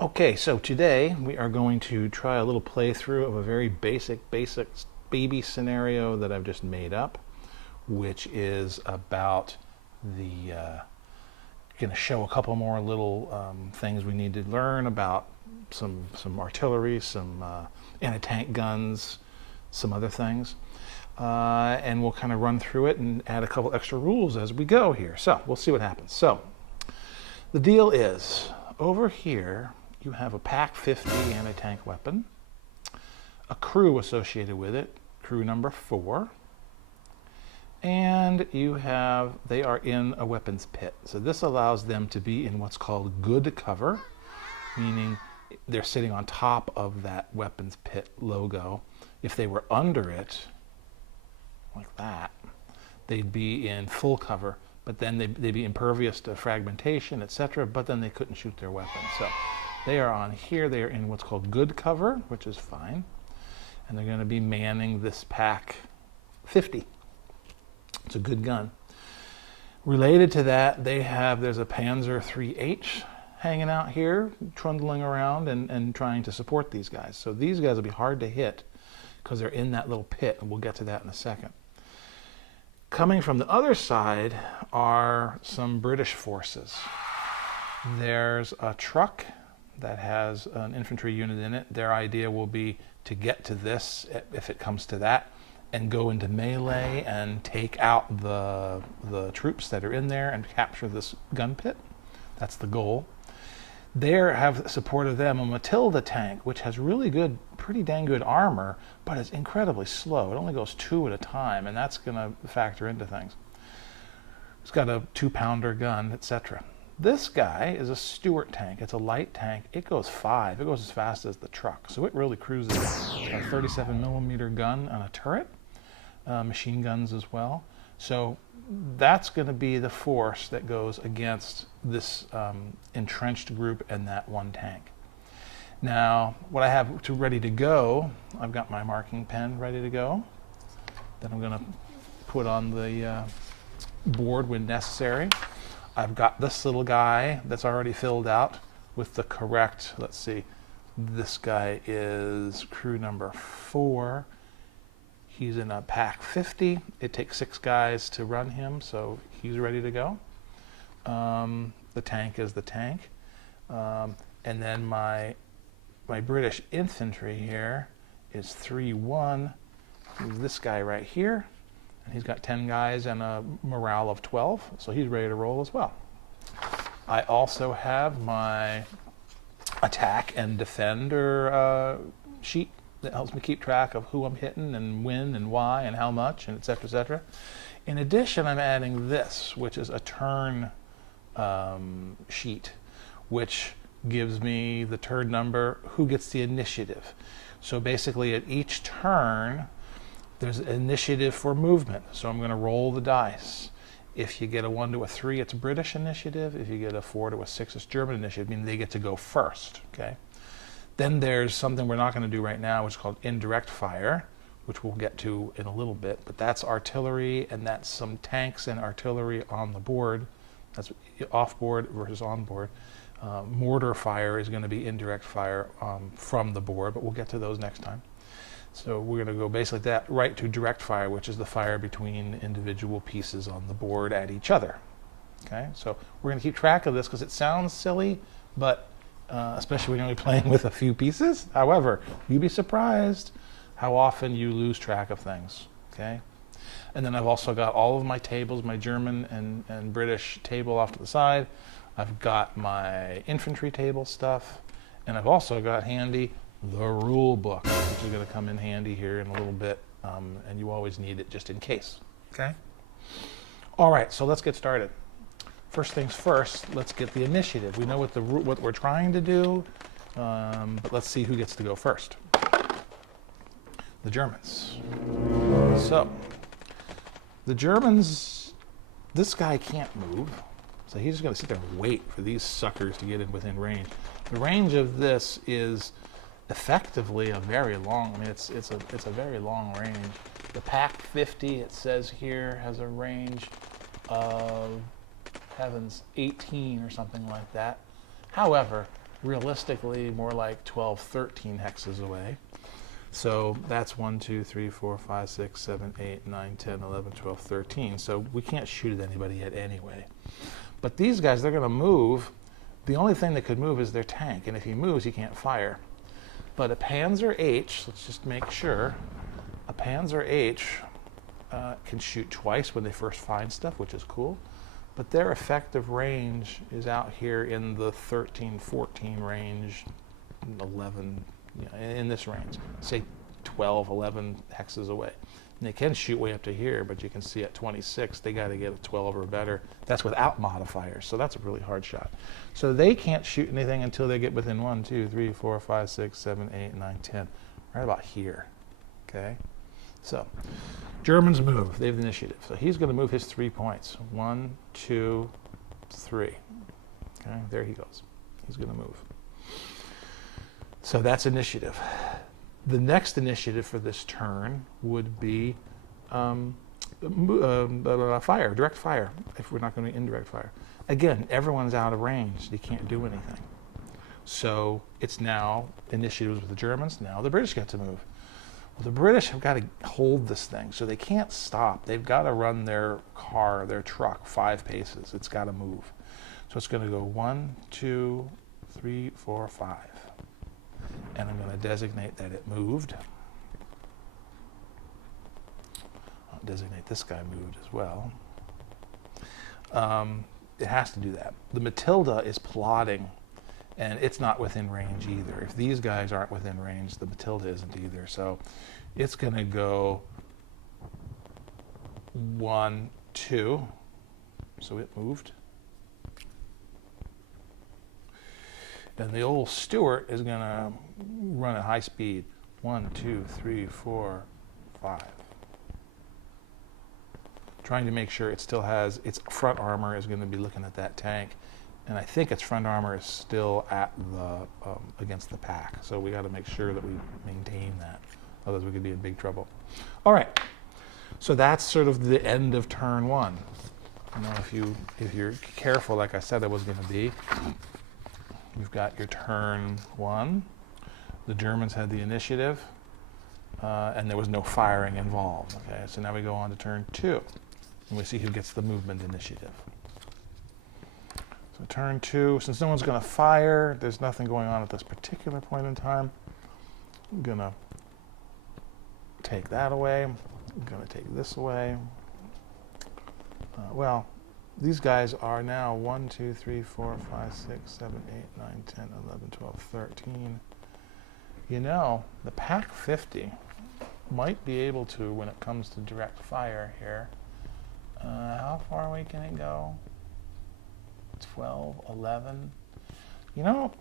Okay, so today we are going to try a little playthrough of a very basic baby scenario that I've just made up, which is about the, going to show a couple more little things we need to learn about some artillery, some anti-tank guns, some other things. And we'll kind of run through it and add a couple extra rules as we go here. So we'll see what happens. So the deal is, over here, you have a Pac 50 anti-tank weapon, a crew associated with it, crew number 4, and they are in a weapons pit. So this allows them to be in what's called good cover, meaning they're sitting on top of that weapons pit logo. If they were under it, like that, they'd be in full cover, but then they'd be impervious to fragmentation, etc., but then they couldn't shoot their weapons. So they are on here, they are in what's called good cover, which is fine, and they're going to be manning this Pac 50. It's a good gun. Related to that, there's a Panzer IIIH hanging out here, trundling around and trying to support these guys. So these guys will be hard to hit because they're in that little pit, and we'll get to that in a second. Coming from the other side are some British forces. There's a truck that has an infantry unit in it. Their idea will be to get to this, if it comes to that, and go into melee and take out the troops that are in there and capture this gun pit. That's the goal. They have support of them a Matilda tank, which has really good, pretty dang good armor, but it's incredibly slow. It only goes 2 at a time, and that's going to factor into things. It's got a 2-pounder gun, etc. This guy is a Stuart tank. It's a light tank. It goes 5. It goes as fast as the truck, so it really cruises. A 37mm gun on a turret, machine guns as well. So that's going to be the force that goes against this entrenched group and that one tank. Now, what I have ready to go, I've got my marking pen ready to go. Then I'm going to put on the board when necessary. I've got this little guy that's already filled out with the correct, let's see, this guy is crew number 4. He's in a Pac 50. It takes 6 guys to run him, so he's ready to go. The tank is the tank. And then my British infantry here is 3-1. He's this guy right here. And he's got 10 guys and a morale of 12, so he's ready to roll as well. I also have my attack and defender sheet that helps me keep track of who I'm hitting and when and why and how much, and etc., etc. In addition, I'm adding this, which is a turn sheet, which gives me the turn number, who gets the initiative. So basically, at each turn, there's initiative for movement. So I'm going to roll the dice. If you get a 1 to a 3, it's British initiative. If you get a 4 to a 6, it's German initiative, meaning they get to go first. Okay. Then there's something we're not going to do right now, which is called indirect fire, which we'll get to in a little bit. But that's artillery, and that's some tanks and artillery on the board. That's off-board versus on-board. Mortar fire is going to be indirect fire from the board, but we'll get to those next time. So we're going to go basically that right to direct fire, which is the fire between individual pieces on the board at each other. Okay, so we're going to keep track of this because it sounds silly, but especially when you're only playing with a few pieces. However, you'd be surprised how often you lose track of things. Okay, and then I've also got all of my tables, my German and British table off to the side. I've got my infantry table stuff, and I've also got handy the rule book, which is going to come in handy here in a little bit, and you always need it just in case. Okay? All right, so let's get started. First things first, let's get the initiative. We know what we're trying to do, but let's see who gets to go first. The Germans. So, the Germans, this guy can't move, so he's just going to sit there and wait for these suckers to get in within range. The range of this is effectively a very long, I mean, it's a very long range. The Pac 50, it says here, has a range of, heavens, 18 or something like that. However, realistically more like 12, 13 hexes away. So that's 1, 2, 3, 4, 5, 6, 7, 8, 9, 10, 11, 12, 13. So we can't shoot at anybody yet anyway. But these guys, they're going to move. The only thing that could move is their tank, and if he moves, he can't fire. But a Panzer H, let's just make sure, a Panzer H can shoot twice when they first find stuff, which is cool. But their effective range is out here in the 13, 14 range, 11, you know, in this range, say 12, 11 hexes away. And they can shoot way up to here, but you can see at 26, they got to get a 12 or better. That's without modifiers, so that's a really hard shot. So they can't shoot anything until they get within 1, 2, 3, 4, 5, 6, 7, 8, 9, 10, right about here, okay? So Germans move, they have the initiative. So he's going to move his 3 points. 1, 2, 3, okay, there he goes. He's going to move. So that's initiative. The next initiative for this turn would be fire, direct fire, if we're not going to indirect fire. Again, everyone's out of range. You can't do anything. So it's now initiatives with the Germans. Now the British get to move. Well, the British have got to hold this thing, so they can't stop. They've got to run their car, their truck, 5 paces. It's got to move. So it's going to go 1, 2, 3, 4, 5. And I'm going to designate that it moved. I'll designate this guy moved as well. It has to do that. The Matilda is plotting, and it's not within range either. If these guys aren't within range, the Matilda isn't either. So it's going to go 1, 2. So it moved. And the old Stuart is going to run at high speed. 1, 2, 3, 4, 5. Trying to make sure it still has its front armor is going to be looking at that tank, and I think its front armor is still at the against the pack. So we got to make sure that we maintain that, otherwise we could be in big trouble. All right. So that's sort of the end of turn 1. You know, if you're careful, like I said I was going to be. We've got your turn 1. The Germans had the initiative, and there was no firing involved. Okay, so now we go on to turn 2, and we see who gets the movement initiative. So turn 2, since no one's going to fire, there's nothing going on at this particular point in time. I'm going to take that away. I'm going to take this away. Well, these guys are now 1, 2, 3, 4, 5, 6, 7, 8, 9, 10, 11, 12, 13. You know, the Pack 50 might be able to, when it comes to direct fire here, how far away can it go? 12, 11. You know,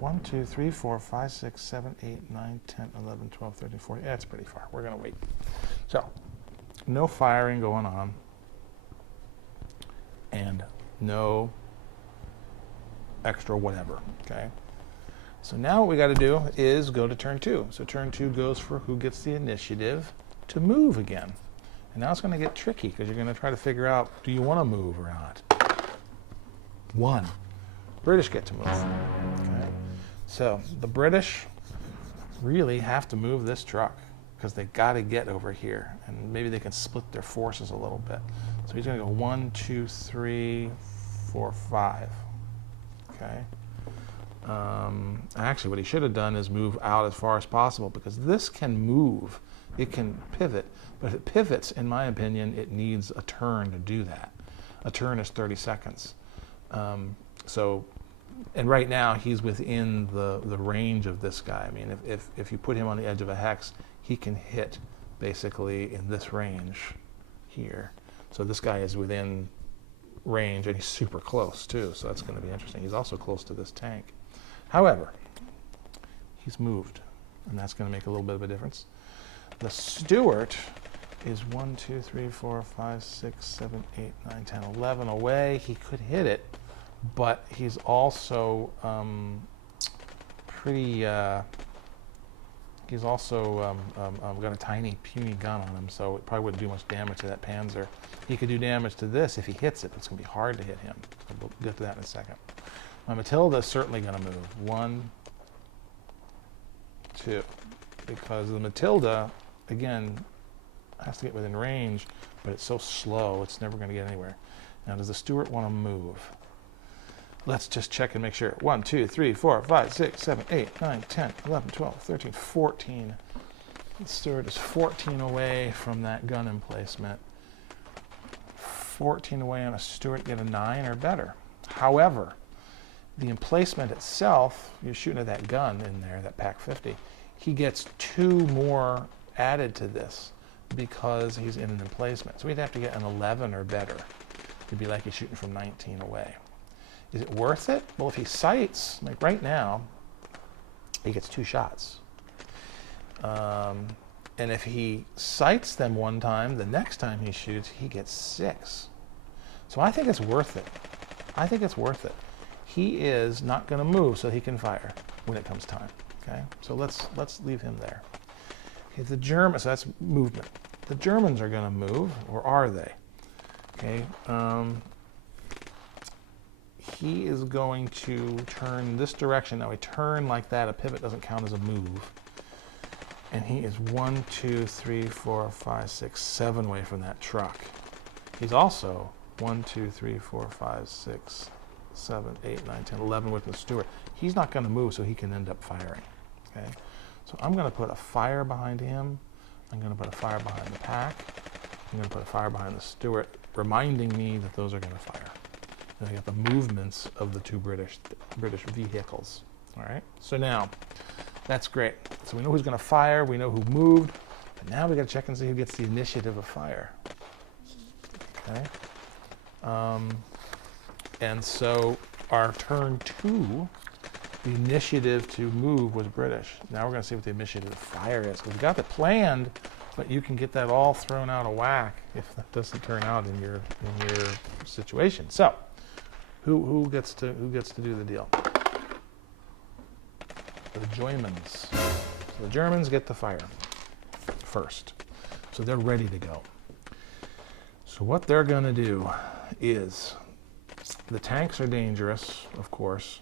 1, 2, 3, 4, 5, 6, 7, 8, 9, 10, 11, 12, 13, 14. Yeah, it's pretty far. We're going to wait. So, no firing going on. And no extra whatever, okay? So now what we got to do is go to turn 2. So turn 2 goes for who gets the initiative to move again. And now it's going to get tricky because you're going to try to figure out, do you want to move or not? 1. British get to move, okay? So the British really have to move this truck because they got to get over here, and maybe they can split their forces a little bit. So he's going to go 1, 2, 3, 4, 5. Okay. Actually, what he should have done is move out as far as possible, because this can move. It can pivot. But if it pivots, in my opinion, it needs a turn to do that. A turn is 30 seconds. And right now, he's within the range of this guy. I mean, if you put him on the edge of a hex, he can hit basically in this range here. So this guy is within range, and he's super close too, so that's going to be interesting. He's also close to this tank. However, he's moved, and that's going to make a little bit of a difference. The Stuart is 1, 2, 3, 4, 5, 6, 7, 8, 9, 10, 11 away. He could hit it, but he's also he's also got a tiny, puny gun on him, so it probably wouldn't do much damage to that Panzer. He could do damage to this if he hits it, but it's going to be hard to hit him. We'll get to that in a second. My Matilda is certainly going to move. 1, 2. Because the Matilda, again, has to get within range, but it's so slow, it's never going to get anywhere. Now, does the Stuart want to move? Let's just check and make sure. 1, 2, 3, 4, 5, 6, 7, 8, 9, 10, 11, 12, 13, 14. The Stuart is 14 away from that gun emplacement. 14 away on a Stuart, get a 9 or better. However, the emplacement itself, you're shooting at that gun in there, that Pac 50, he gets 2 more added to this because he's in an emplacement. So we'd have to get an 11 or better. It'd be like he's shooting from 19 away. Is it worth it? Well, if he sights, like right now, he gets 2 shots. And if he sights them one time, the next time he shoots, he gets 6. So I think it's worth it. I think it's worth it. He is not going to move so he can fire when it comes time. Okay, so let's leave him there. Okay, the Germans, so that's movement. The Germans are going to move, or are they? Okay, he is going to turn this direction. Now, a turn like that, a pivot doesn't count as a move. And he is 1, 2, 3, 4, 5, 6, 7 away from that truck. He's also 1, 2, 3, 4, 5, 6, 7, 8, 9, 10, 11 with the Stuart. He's not going to move, so he can end up firing. Okay, so I'm going to put a fire behind him. I'm going to put a fire behind the Pac. I'm going to put a fire behind the Stuart, reminding me that those are going to fire. And I got the movements of the 2 British vehicles. All right, so now that's great. So we know who's going to fire. We know who moved. But now we got to check and see who gets the initiative of fire. Okay. And so our turn 2, the initiative to move was British. Now we're going to see what the initiative of fire is. Because we got it planned, but you can get that all thrown out of whack if that doesn't turn out in your situation. So who gets to do the deal? The Germans. So the Germans get the fire first. So they're ready to go. So what they're going to do is, the tanks are dangerous, of course.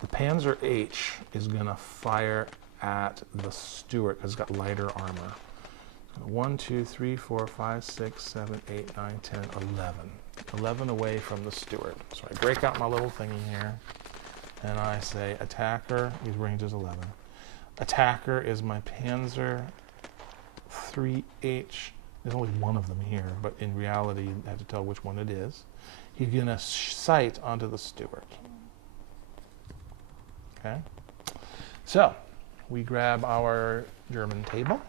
The Panzer H is going to fire at the Stuart because it's got lighter armor. 1, 2, 3, 4, 5, 6, 7, 8, 9, 10, 11. 11 away from the Stuart. So I break out my little thingy here. And I say attacker, his range is 11. Attacker is my Panzer 3H. There's only one of them here, but in reality, you have to tell which one it is. He's going to sight onto the Stuart. Okay? So, we grab our German table,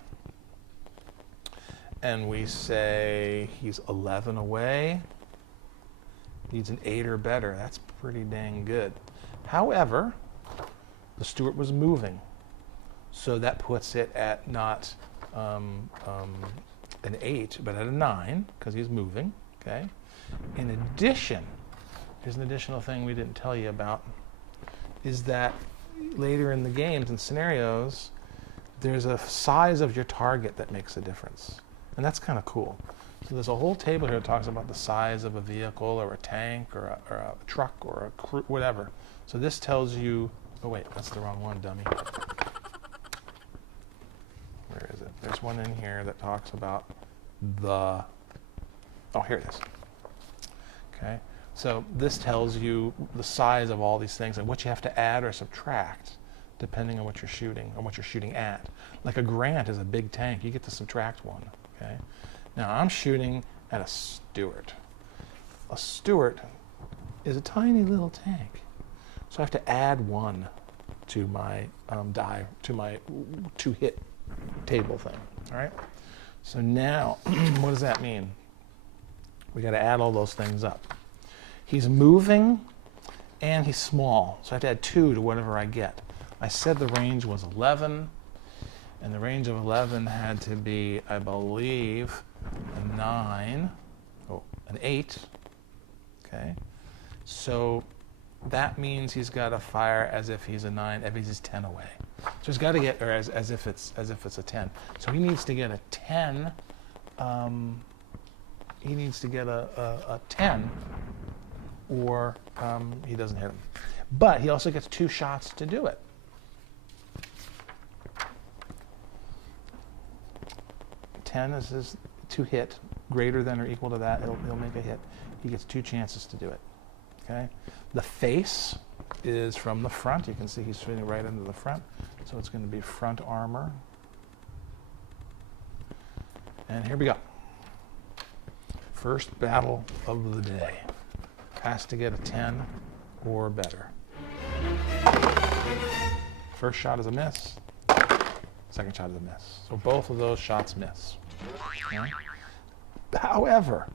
and we say he's 11 away. Needs an 8 or better. That's pretty dang good. However, the Stuart was moving, so that puts it at not an 8, but at a 9, because he's moving, okay? In addition, here's an additional thing we didn't tell you about, is that later in the games and scenarios, there's a size of your target that makes a difference, and that's kind of cool. So there's a whole table here that talks about the size of a vehicle or a tank or a truck or a whatever. So this tells you, oh wait, that's the wrong one, dummy. Where is it? There's one in here that talks about the, oh, here it is. Okay, so this tells you the size of all these things and what you have to add or subtract depending on what you're shooting or what you're shooting at. Like a Grant is a big tank, you get to subtract 1, okay? Now I'm shooting at a Stuart. A Stuart is a tiny little tank. So I have to add 1 to my die, to my 2-hit table thing, all right? So now, what does that mean? We got to add all those things up. He's moving and he's small, so I have to add 2 to whatever I get. I said the range was 11, and the range of 11 had to be, I believe, a 9, oh, an 8, okay? So that means he's got to fire as if he's a 9, as if he's 10 away. So he's got to get, or as if it's a 10. So he needs to get a 10. He needs to get a 10, or he doesn't hit him. But he also gets 2 shots to do it. Ten is his to hit, greater than or equal to that, he'll make a hit. He gets 2 chances to do it. Okay? The face is from the front. You can see he's shooting right into the front. So it's going to be front armor. And here we go. First battle of the day. Has to get a 10 or better. First shot is a miss. Second shot is a miss. So both of those shots miss. Okay? However,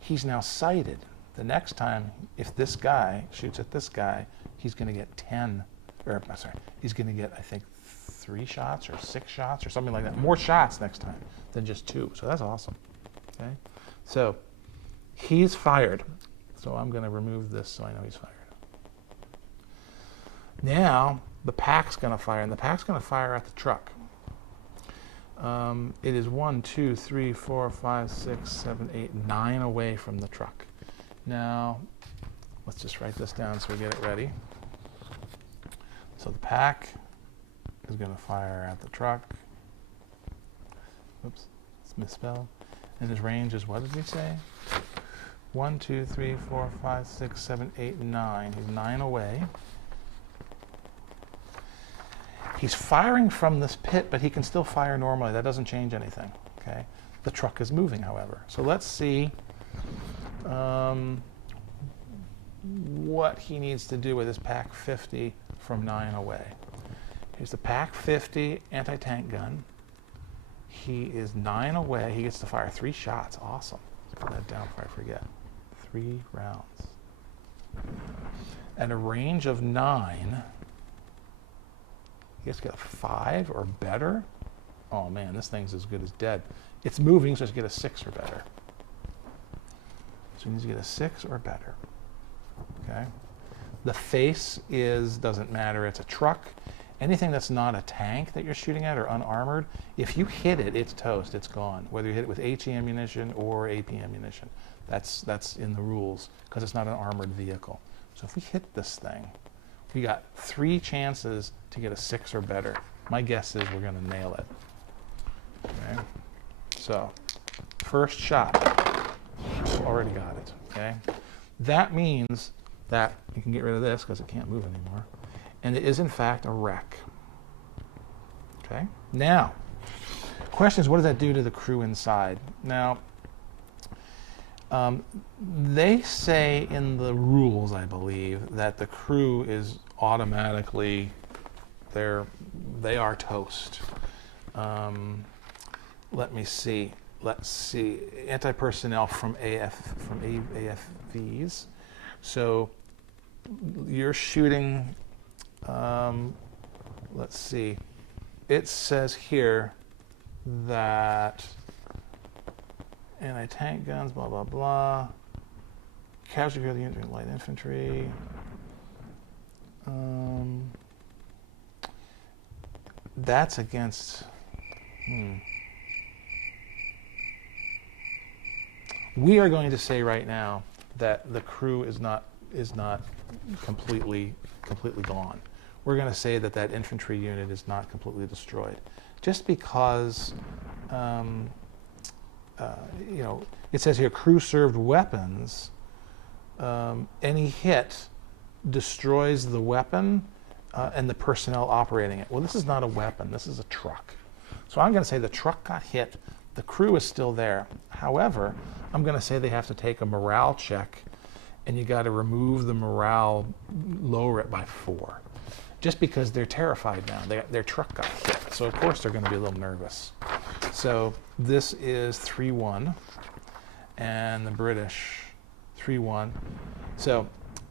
he's now sighted. The next time, if this guy shoots at this guy, he's going to get 10, or I'm sorry, he's going to get, I think, 3 shots or 6 shots or something like that. More shots next time than just 2. So that's awesome. Okay? So he's fired. So I'm going to remove this so I know he's fired. Now the pack's going to fire, and the pack's going to fire at the truck. It is 1, 2, 3, 4, 5, 6, 7, 8, 9 away from the truck. Now, let's just write this down so we get it ready. So the pack is going to fire at the truck. Oops, it's misspelled. And his range is, what did we say? 1, 2, 3, 4, 5, 6, 7, 8, 9. He's 9 away. He's firing from this pit, but he can still fire normally. That doesn't change anything. Okay. The truck is moving, however. So let's see what he needs to do with his Pack 50 from 9 away. Here's the Pack 50 anti-tank gun. He is 9 away. He gets to fire 3 shots. Awesome. Let's put that down before I forget. 3 rounds. At a range of 9, he gets to get a 5 or better. Oh man, this thing's as good as dead. It's moving, so it's get a 6 or better. So he needs to get a 6 or better. Okay. The face doesn't matter. It's a truck. Anything that's not a tank that you're shooting at or unarmored, if you hit it, it's toast. It's gone. Whether you hit it with HE ammunition or AP ammunition, that's in the rules because it's not an armored vehicle. So if we hit this thing, we got 3 chances to get a 6 or better. My guess is we're going to nail it. Okay. So, first shot. Already got it. Okay. That means that you can get rid of this because it can't move anymore. And it is in fact a wreck. Okay. Now, question is, what does that do to the crew inside? Now, they say in the rules, I believe, that the crew is automatically, they are toast. Let me see. Let's see. Anti-personnel from AFVs. So you're shooting. Let's see. It says here that anti-tank guns, blah, blah, blah. Casualty of the unit, light infantry. That's against... We are going to say right now that the crew is not completely gone. We're going to say that that infantry unit is not completely destroyed, just because you know, it says here crew served weapons. Any hit destroys the weapon and the personnel operating it. Well, this is not a weapon. This is a truck. So I'm going to say the truck got hit. The crew is still there. However, I'm going to say they have to take a morale check, and you got to remove the morale, lower it by 4, just because they're terrified now. Their truck got hit, so of course they're going to be a little nervous. So this is 3-1, and the British 3-1. So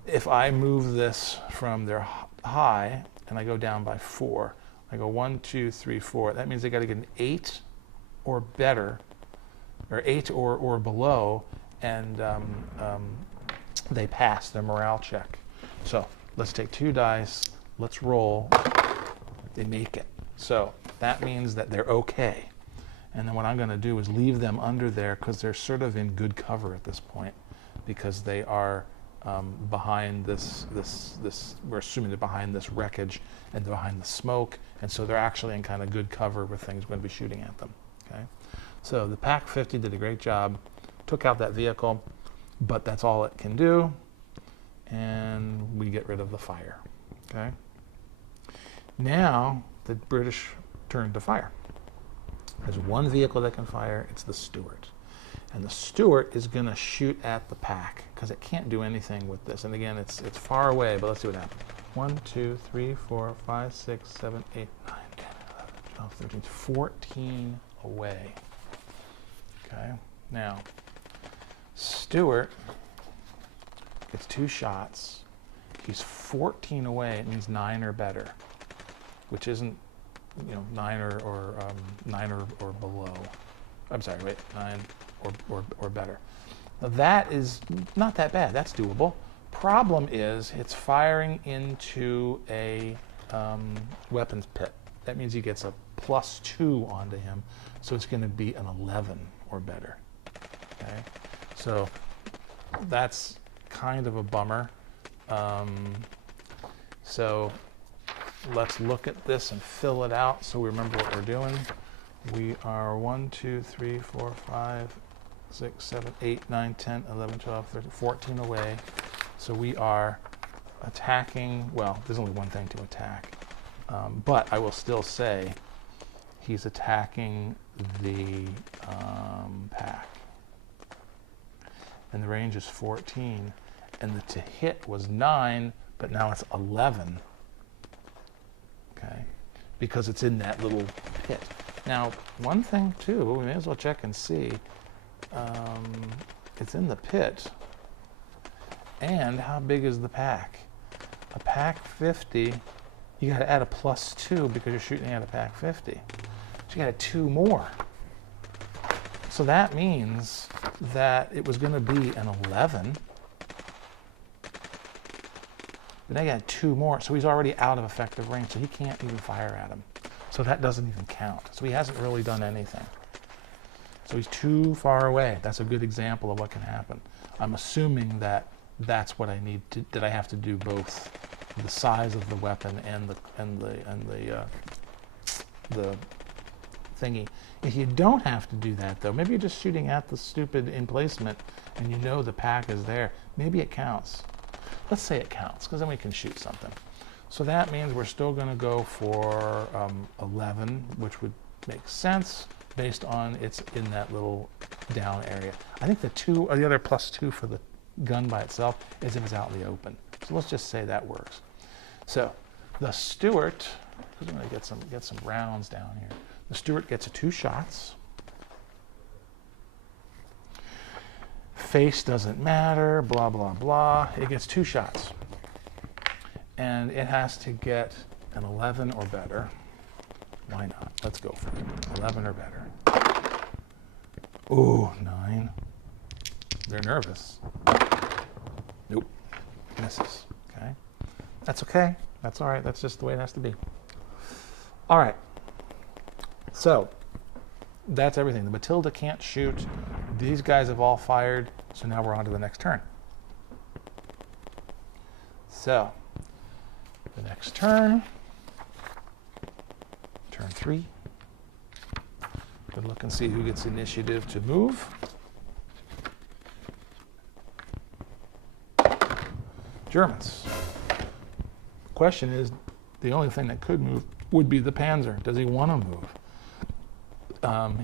if I move this from their high and I go down by 4, I go 1, 2, 3, 4. That means they got to get an 8 or better, or 8 or below, and they pass their morale check. So let's take 2 dice, let's roll. They make it. So that means that they're okay. And then what I'm going to do is leave them under there because they're sort of in good cover at this point, because they are behind we're assuming they're behind this wreckage and behind the smoke, and so they're actually in kind of good cover where things are going to be shooting at them. Okay, so the PAC 50 did a great job, took out that vehicle, but that's all it can do, and we get rid of the fire. Okay, now the British turn to fire. There's one vehicle that can fire, it's the Stuart. And the Stuart is going to shoot at the PAC because it can't do anything with this. And again, it's far away, but let's see what happens. 1, 2, 3, 4, 5, 6, 7, 8, 9, 10, 11, 12, 13, 14 away. Okay, now Stuart gets 2 shots. He's 14 away. It means 9 or better, which isn't, 9 or below. I'm sorry, wait, 9 or better. Now that is not that bad. That's doable. Problem is, it's firing into a weapons pit. That means he gets a +2 onto him, so it's going to be an 11 or better. Okay, so that's kind of a bummer. So let's look at this and fill it out so we remember what we're doing. We are 1, 2, 3, 4, 5, 6, 7, 8, 9, 10, 11, 12, 13, 14 away. So we are attacking, well, there's only one thing to attack, but I will still say he's attacking the PAC. And the range is 14, and the to hit was 9, but now it's 11. Okay, because it's in that little pit. Now, one thing too, we may as well check and see. It's in the pit. And how big is the PAC? A PAC 50, you got to add a +2 because you're shooting at a PAC 50. So you got to add 2 more. So that means that it was going to be an 11. But now you got 2 more, so he's already out of effective range, so he can't even fire at him. So that doesn't even count. So he hasn't really done anything. So he's too far away. That's a good example of what can happen. I'm assuming that that's what I need to, that I have to do both the size of the weapon and the thingy. If you don't have to do that though, maybe you're just shooting at the stupid emplacement and you know the PAC is there. Maybe it counts. Let's say it counts, because then we can shoot something. So that means we're still going to go for 11, which would make sense based on it's in that little down area. I think the other +2 for the gun by itself is if it's out in the open. So let's just say that works. So the Stuart, I'm going to get some rounds down here. The Stuart gets 2 shots. Face doesn't matter, blah, blah, blah. It gets 2 shots. And it has to get an 11 or better. Why not? Let's go for it. 11 or better. Ooh, 9. They're nervous. Nope. Misses. Okay. That's okay. That's all right. That's just the way it has to be. All right. So that's everything. The Matilda can't shoot. These guys have all fired. So now we're on to the next turn. So the next turn, turn 3. Good look and see who gets initiative to move. Germans. Question is, the only thing that could move would be the Panzer. Does he want to move?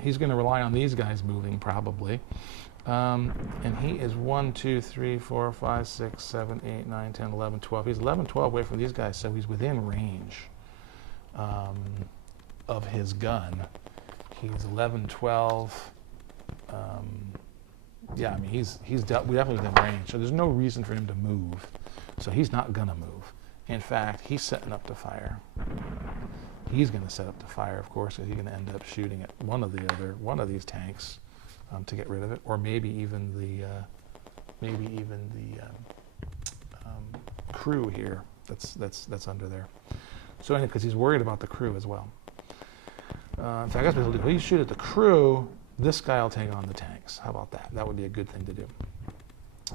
He's going to rely on these guys moving probably. And he is 1, 2, 3, 4, 5, 6, 7, 8, 9, 10, 11, 12. He's 11, 12 away from these guys, so he's within range of his gun. He's 11, 12. Yeah, I mean, he's definitely within range, so there's no reason for him to move. So he's not going to move. In fact, he's setting up to fire. He's going to set up to fire, of course, and he's going to end up shooting at one of these tanks to get rid of it, or maybe even the crew here that's under there. So anyway, because he's worried about the crew as well. So I guess what he'll do, if he shoot at the crew, this guy will take on the tanks. How about that? That would be a good thing to do.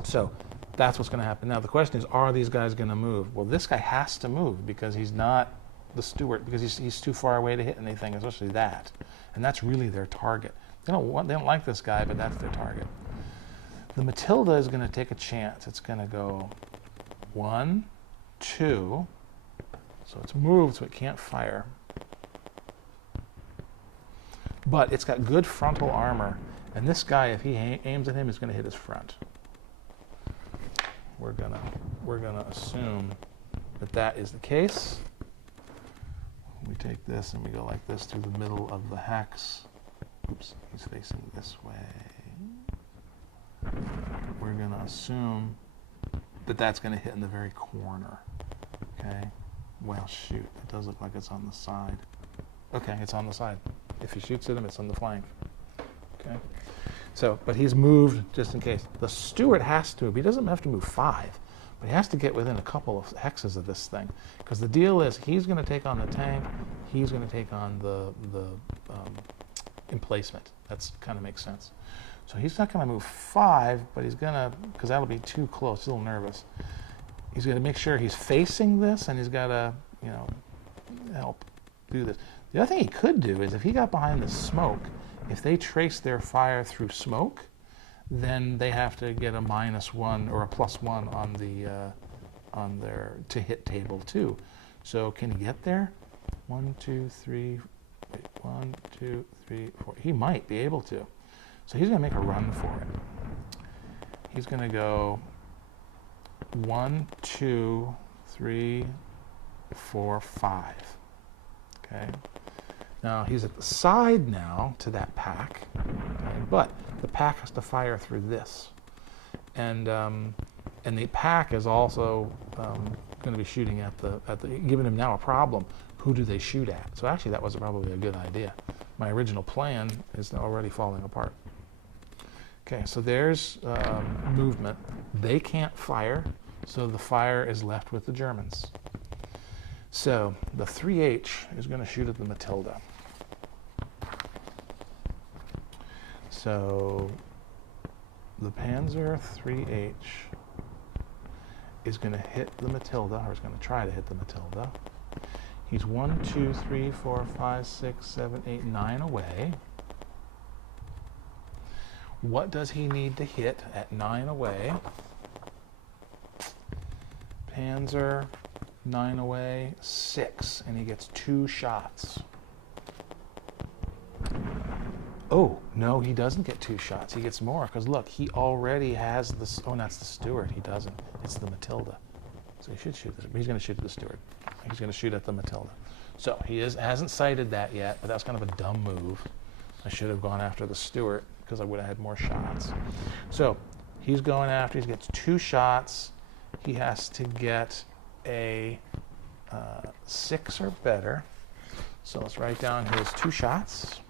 So that's what's going to happen. Now the question is, are these guys going to move? Well, this guy has to move because he's not the steward, because he's too far away to hit anything, especially that. And that's really their target. They don't like this guy, but that's their target. The Matilda is going to take a chance. It's going to go 1, 2. So it's moved, so it can't fire. But it's got good frontal armor. And this guy, if he aims at him, he's going to hit his front. We're gonna assume that that is the case. We take this and we go like this through the middle of the hex. Oops, he's facing this way. We're going to assume that that's going to hit in the very corner. Okay? Well, shoot, it does look like it's on the side. Okay, it's on the side. If he shoots at him, it's on the flank. Okay? So, but he's moved just in case. The steward has to move. He doesn't have to move 5, but he has to get within a couple of hexes of this thing. Because the deal is, he's going to take on the tank, he's going to take on the emplacement. That's kind of makes sense. So he's not going to move 5, but he's going to, because that'll be too close, a little nervous. He's going to make sure he's facing this, and he's got to, help do this. The other thing he could do is, if he got behind the smoke, if they trace their fire through smoke, then they have to get a -1 or a +1 on the on their to hit table too. So can he get there? 1, 2, 3. Wait, 1, 2, 3, 4. He might be able to. So he's going to make a run for it. He's going to go 1, 2, 3, 4, 5. Okay. Now he's at the side now to that pack, okay, but the pack has to fire through this, and the pack is also going to be shooting at the giving him now a problem. Who do they shoot at? So actually, that was probably a good idea. My original plan is already falling apart. Okay, so there's movement. They can't fire, so the fire is left with the Germans. So the 3H is going to shoot at the Matilda. So the Panzer 3H is going to hit the Matilda, or is going to try to hit the Matilda. He's 1, 2, 3, 4, 5, 6, 7, 8, 9 away. What does he need to hit at 9 away? Panzer, 9 away, 6, and he gets 2 shots. Oh, no, he doesn't get 2 shots. He gets more, because look, he already has this. Oh, that's the steward. He doesn't. It's the Matilda. So he should shoot this. He's going to shoot at the steward. He's going to shoot at the Matilda. So he hasn't sighted that yet, but that's kind of a dumb move. I should have gone after the steward, because I would have had more shots. So he's going after. He gets 2 shots. He has to get a 6 or better. So let's write down his 2 shots.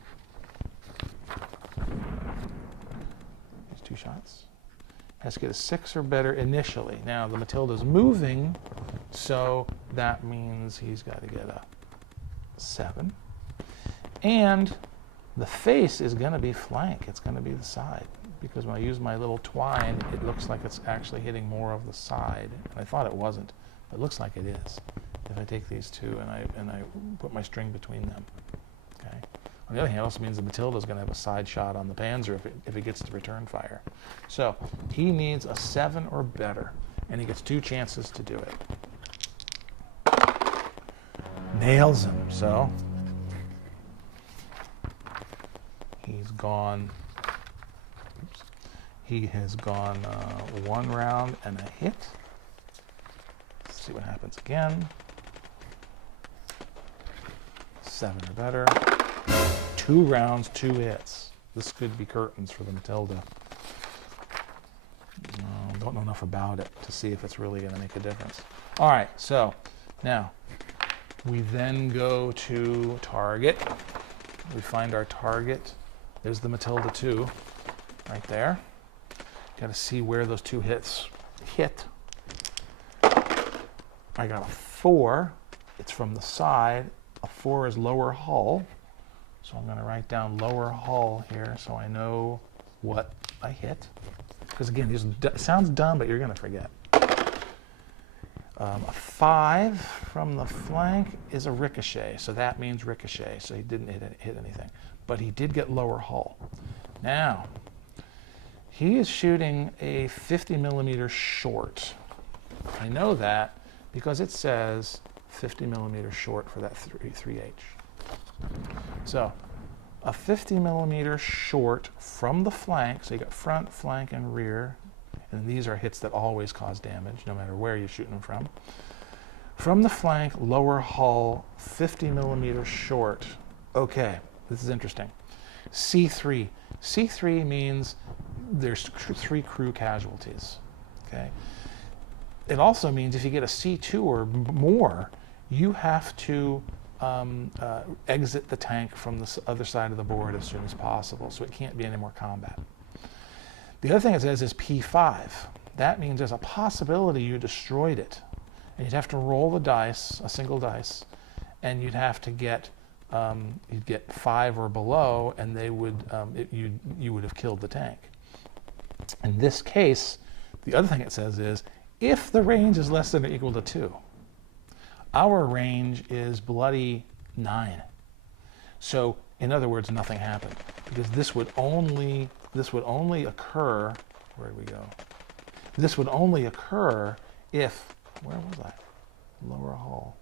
His 2 shots. Has to get a 6 or better initially. Now the Matilda's moving, so that means he's got to get a 7. And the face is going to be flank. It's going to be the side, because when I use my little twine, it looks like it's actually hitting more of the side. And I thought it wasn't, but it looks like it is. If I take these 2 and I put my string between them. Okay. On the other hand, it also means the Matilda is going to have a side shot on the Panzer if it gets to return fire. So he needs a 7 or better, and he gets 2 chances to do it. Nails him. So he's gone. Oops, he has gone 1 round and a hit. Let's see what happens again. 7 or better. 2 rounds, 2 hits. This could be curtains for the Matilda. Don't know enough about it to see if it's really going to make a difference. All right, so now we then go to target. We find our target. There's the Matilda 2 right there. Got to see where those 2 hits hit. I got a 4. It's from the side. A 4 is lower hull. So I'm going to write down lower hull here so I know what I hit. because again, it sounds dumb, but you're going to forget. A 5 from the flank is a ricochet, so that means ricochet, so he didn't hit anything. But he did get lower hull. Now, he is shooting a 50 millimeter short. I know that because it says 50 millimeter short for that 3H. So, a 50 millimeter short from the flank, so you got front, flank, and rear. And these are hits that always cause damage, no matter where you're shooting them from. From the flank, lower hull, 50 millimeter short. Okay, this is interesting. C3. C3 means there's 3 crew casualties. Okay. It also means if you get a C2 or more, you have to exit the tank from the other side of the board as soon as possible, so it can't be any more combat. The other thing it says is P5. That means there's a possibility you destroyed it. And you'd have to roll the dice, a single dice, and you'd have to get, you'd get 5 or below, and they would, you would have killed the tank. In this case, the other thing it says is, if the range is less than or equal to 2, our range is bloody 9. So, in other words, nothing happened. Because this would only occur, where did we go? This would only occur if, where was I? Lower hull,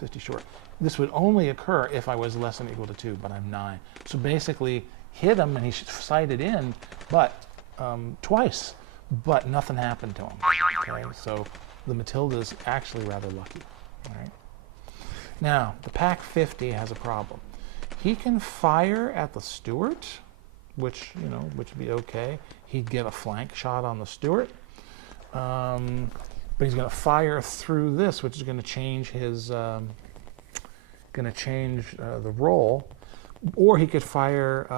50 short. This would only occur if I was less than or equal to 2, but I'm 9. So basically, hit him and he sighted in, but twice, but nothing happened to him. Okay, so the Matilda's actually rather lucky. All right. Now, the Pac 50 has a problem. He can fire at the Stuart, which would be okay. He'd get a flank shot on the Stuart, but he's going to fire through this, which is going to change his, the roll, or he could fire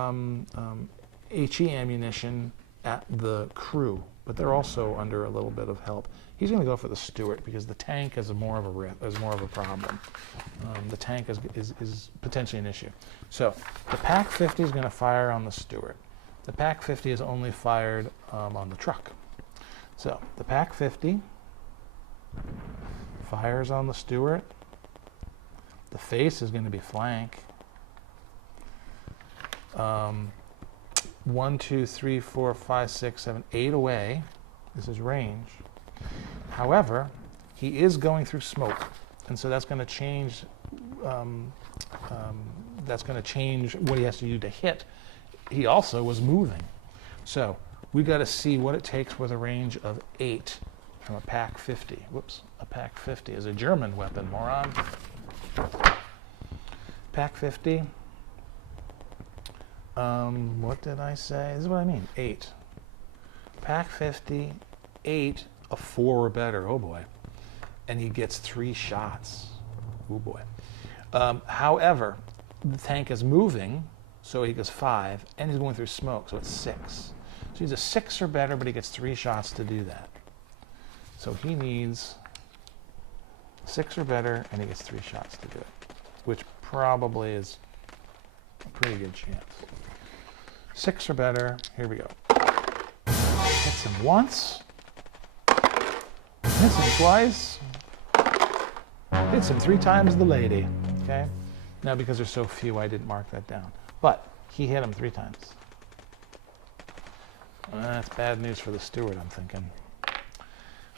HE ammunition at the crew, but they're also under a little bit of help. He's going to go for the Stuart because the tank is more of a problem. The tank is potentially an issue. So the Pac 50 is going to fire on the Stuart. The Pac 50 is only fired on the truck. So the Pac 50 fires on the Stuart. The face is going to be flank. 1, 2, 3, 4, 5, 6, 7, 8 away. This is range. However, he is going through smoke, and so that's going to change. That's going to change what he has to do to hit. He also was moving, so we got to see what it takes with a range of 8 from a Pac 50. Whoops, a Pac 50 is a German weapon, moron. Pac 50. What did I say? This is what I mean. 8. Pac 50, 8, a 4 or better. Oh boy. And he gets 3 shots. Oh boy. However, the tank is moving, so he gets 5, and he's going through smoke, so it's 6. So he's a 6 or better, but he gets 3 shots to do that. So he needs 6 or better, and he gets 3 shots to do it, which probably is a pretty good chance. 6 or better, here we go. Hits him once, hits him twice, hits him 3 times the lady, okay? Now because there's so few, I didn't mark that down. But he hit him 3 times. That's bad news for the Stuart, I'm thinking.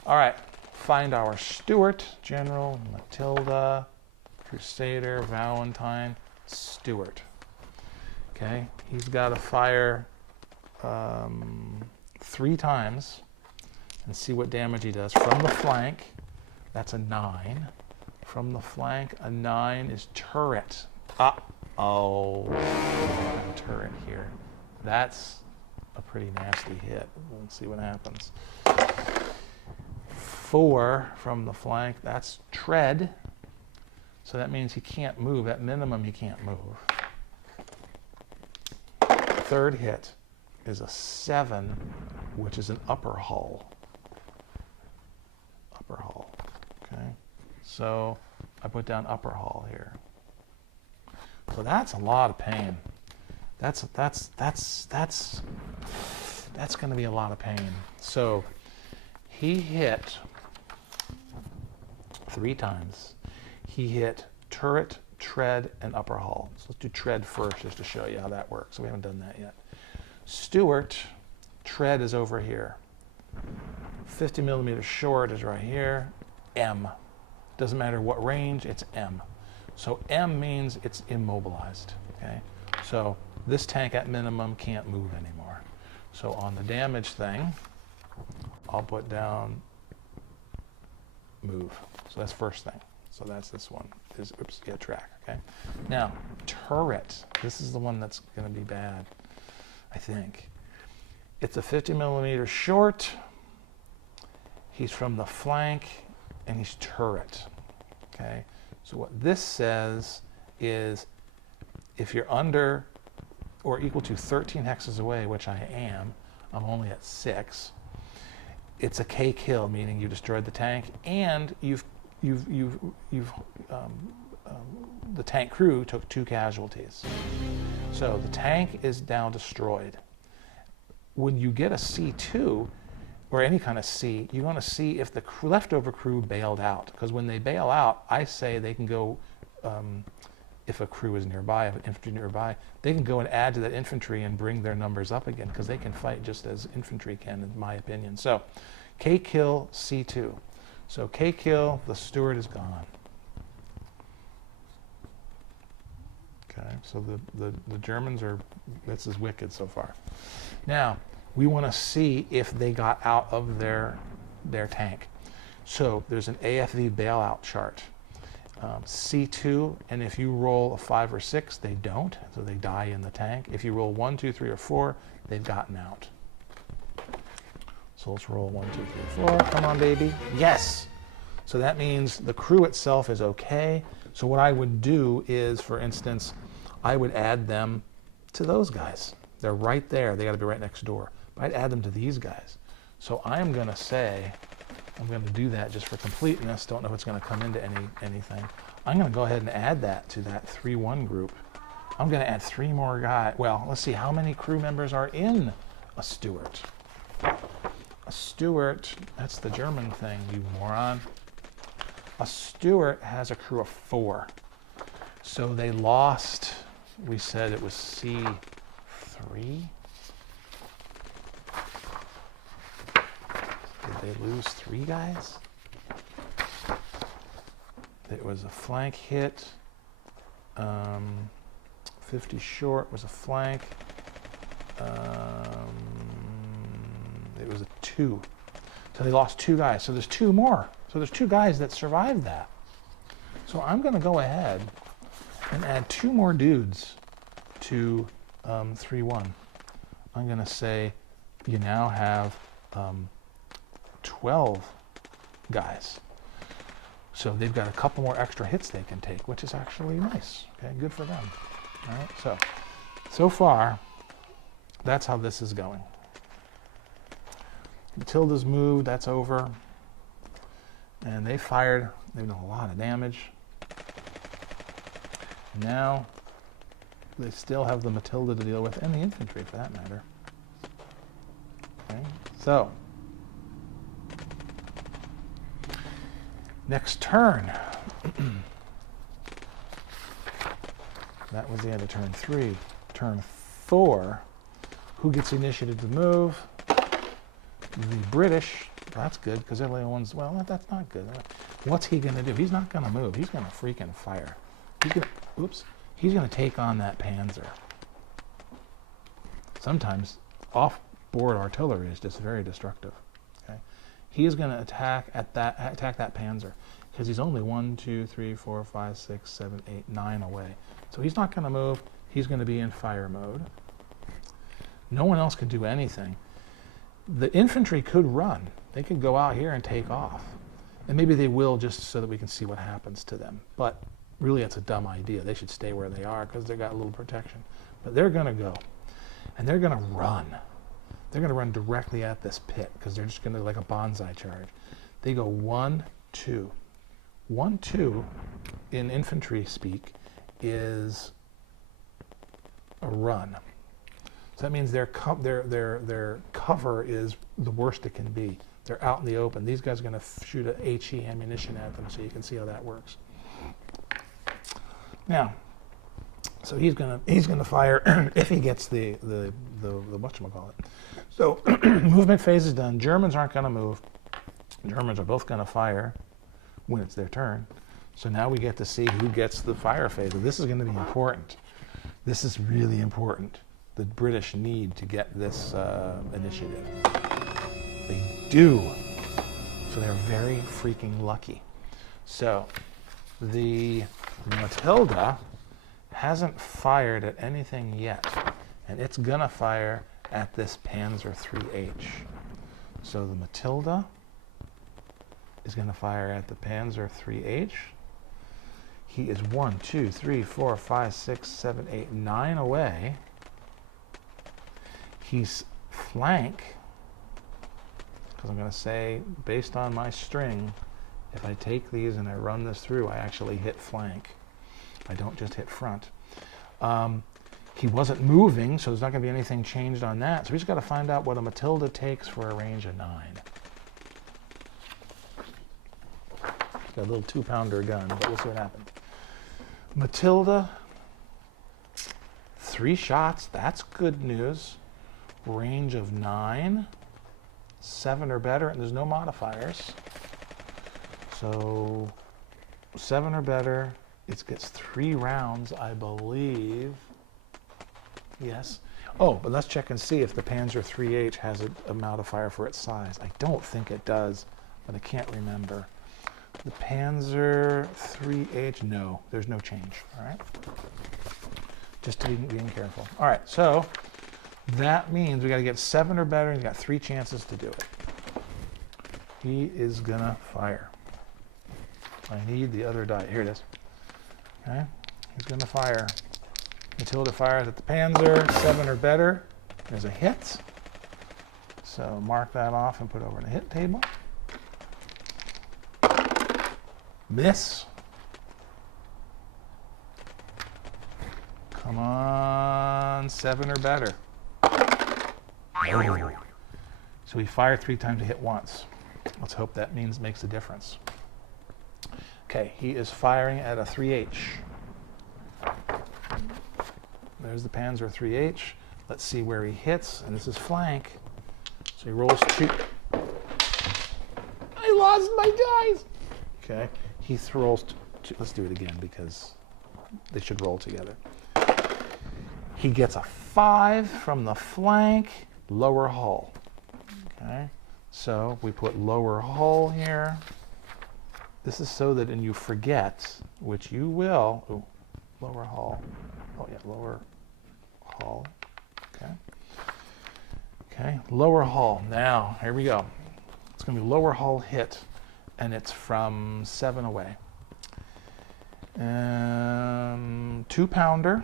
All right, find our Stuart, General, Matilda, Crusader, Valentine, Stuart. Okay, he's got to fire 3 times and see what damage he does. From the flank, that's a 9. From the flank, a 9 is turret. Uh-oh, turret here. That's a pretty nasty hit. Let's see what happens. 4 from the flank, that's tread. So that means he can't move. At minimum, he can't move. 3rd hit is a 7, which is an upper hull. Upper hull, okay? So I put down upper hull here. So that's a lot of pain. That's that's going to be a lot of pain. So he hit 3 times. He hit turret, tread, and upper hull. So let's do tread first just to show you how that works. So we haven't done that yet. Stuart, tread is over here. 50 millimeters short is right here. M. Doesn't matter what range, it's M. So M means it's immobilized. Okay? So this tank at minimum can't move anymore. So on the damage thing, I'll put down move. So that's first thing. So that's this one. Is oops, yeah, track. Okay. Now turret. This is the one that's going to be bad, I think. It's a 50 millimeter short. He's from the flank, and he's turret. Okay. So what this says is, if you're under or equal to 13 hexes away, which I am, I'm only at 6. It's a K kill, meaning you destroyed the tank, and the tank crew took 2 casualties. So the tank is now destroyed. When you get a C2 or any kind of C, you want to see if the leftover crew bailed out, because when they bail out, I say they can go. If a crew is nearby, if an infantry nearby, they can go and add to that infantry and bring their numbers up again, because they can fight just as infantry can, in my opinion. So, K kill, C2. So K kill, the Stuart is gone. Okay, so the Germans are, this is wicked so far. Now, we want to see if they got out of their tank. So there's an AFV bailout chart. C2, and if you roll a 5 or 6, they don't, so they die in the tank. If you roll 1, 2, 3, or 4, they've gotten out. So let's roll 1, 2, 3, 4. Come on, baby. Yes! So that means the crew itself is okay. So what I would do is, for instance, I would add them to those guys. They're right there. They got to be right next door. But I'd add them to these guys. So I'm going to say, I'm going to do that just for completeness. Don't know if it's going to come into anything. I'm going to go ahead and add that to that 3-1 group. I'm going to add 3 more guys. Well, let's see how many crew members are in a Stuart. A Stuart, that's the German thing, you moron. A Stuart has a crew of 4. So they lost, we said it was C3. Did they lose 3 guys? It was a flank hit. 50 short was a flank. It was a 2. So they lost 2 guys. So there's 2 more. So there's 2 guys that survived that. So I'm going to go ahead and add 2 more dudes to 3-1. I'm going to say you now have 12 guys. So they've got a couple more extra hits they can take, which is actually nice. Okay, good for them. All right, so far, that's how this is going. Matilda's moved, that's over. And they fired, they've done a lot of damage. Now, they still have the Matilda to deal with, and the infantry for that matter. Okay, so, next turn. That was the end of turn 3. Turn 4, who gets initiative to move? The British. That's good, because they're the only ones, well, that's not good. What's he going to do? He's not going to move. He's going to freaking fire. He's going to, oops, he's going to take on that Panzer. Sometimes off-board artillery is just very destructive. Okay, he is going to attack that Panzer, because he's only 1, 2, 3, 4, 5, 6, 7, 8, 9 away. So he's not going to move. He's going to be in fire mode. No one else can do anything. The infantry could run. They could go out here and take off. And maybe they will, just so that we can see what happens to them. But really, that's a dumb idea. They should stay where they are, because they've got a little protection. But they're going to go. And they're going to run. They're going to run directly at this pit, because they're just going to, like a bonsai charge. They go 1, 2. 1, 2 in infantry speak is a run. So that means their cover is the worst it can be. They're out in the open. These guys are going to shoot a HE ammunition at them, so you can see how that works. Now, so he's gonna fire if he gets the whatchamacallit. So movement phase is done. Germans aren't going to move. Germans are both going to fire when it's their turn. So now we get to see who gets the fire phase. This is going to be important. This is really important. The British need to get this initiative. They do. So they're very freaking lucky. So the Matilda hasn't fired at anything yet, and it's going to fire at this Panzer IIIH. So the Matilda is going to fire at the Panzer IIIH. He is 1, 2, 3, 4, 5, 6, 7, 8, 9 away. He's flank, because I'm going to say, based on my string, if I take these and I run this through, I actually hit flank. I don't just hit front. He wasn't moving, so there's not going to be anything changed on that. So we just got to find out what a Matilda takes for a range of 9. Got a little 2-pounder gun, but we'll see what happens. Matilda, 3 shots. That's good news. Range of 9, 7 or better, and there's no modifiers. So 7 or better. It gets 3 rounds, I believe. Yes. Oh, but let's check and see if the Panzer IIIH has a modifier for its size. I don't think it does, but I can't remember. The Panzer IIIH, no, there's no change. All right. Just being careful. All right, so that means we got to get 7 or better, and you got 3 chances to do it. He is gonna fire. I need the other die. Here it is. Okay, he's going to fire. Matilda fires at the Panzer, 7 or better. There's a hit. So mark that off and put it over in the hit table. Miss. Come on, 7 or better. Oh. So he fired 3 times to hit once. Let's hope that makes a difference. Okay, he is firing at a 3H. There's the Panzer IIIH. Let's see where he hits, and this is flank. So he rolls 2. I lost my dice! Okay, he rolls 2. Let's do it again because they should roll together. He gets a 5 from the flank, lower hull. Okay, so we put lower hull here. This is so that when you forget, which you will, ooh, lower hull. Oh yeah, lower hull. Okay. Okay, lower hull. Now, here we go. It's going to be lower hull hit, and it's from 7 away. 2-pounder,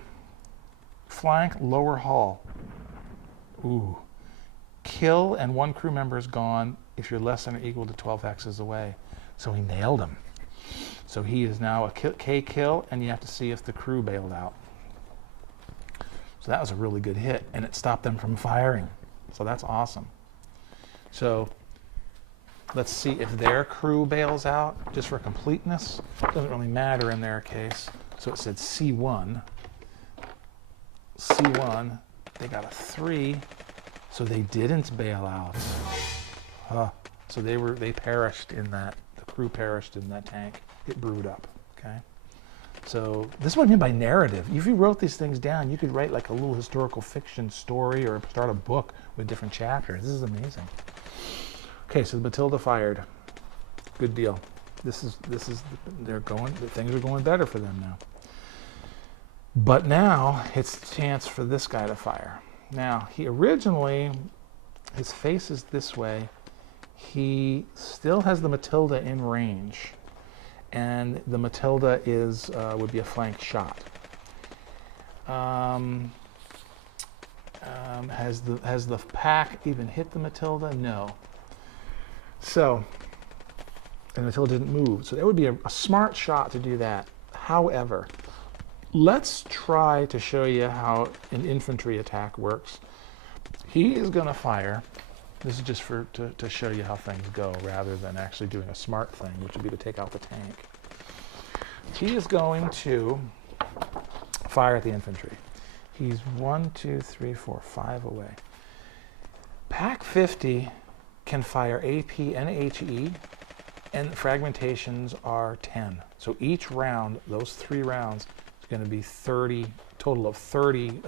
flank, lower hull. Ooh. Kill, and 1 crew member is gone if you're less than or equal to 12 hexes away. So he nailed him. So he is now a K kill, and you have to see if the crew bailed out. So that was a really good hit, and it stopped them from firing. So that's awesome. So let's see if their crew bails out, just for completeness. It doesn't really matter in their case. So it said C1. C1, they got a 3, so they didn't bail out. So they perished in that. The crew perished in that tank. It brewed up. Okay. So this is what I mean by narrative. If you wrote these things down, you could write like a little historical fiction story or start a book with different chapters. This is amazing. Okay, so the Matilda fired. Good deal. Things are going better for them now. But now it's the chance for this guy to fire. Now he originally, his face is this way. He still has the Matilda in range, and the Matilda is would be a flank shot. Has the pack even hit the Matilda? No. So, and the Matilda didn't move. So that would be a smart shot to do that. However, let's try to show you how an infantry attack works. He is going to fire. This is just to show you how things go rather than actually doing a smart thing, which would be to take out the tank. He is going to fire at the infantry. He's 1, 2, 3, 4, 5 away. Pack 50 can fire AP and HE, and fragmentations are 10. So each round, those 3 rounds, is going to be 30, total of 30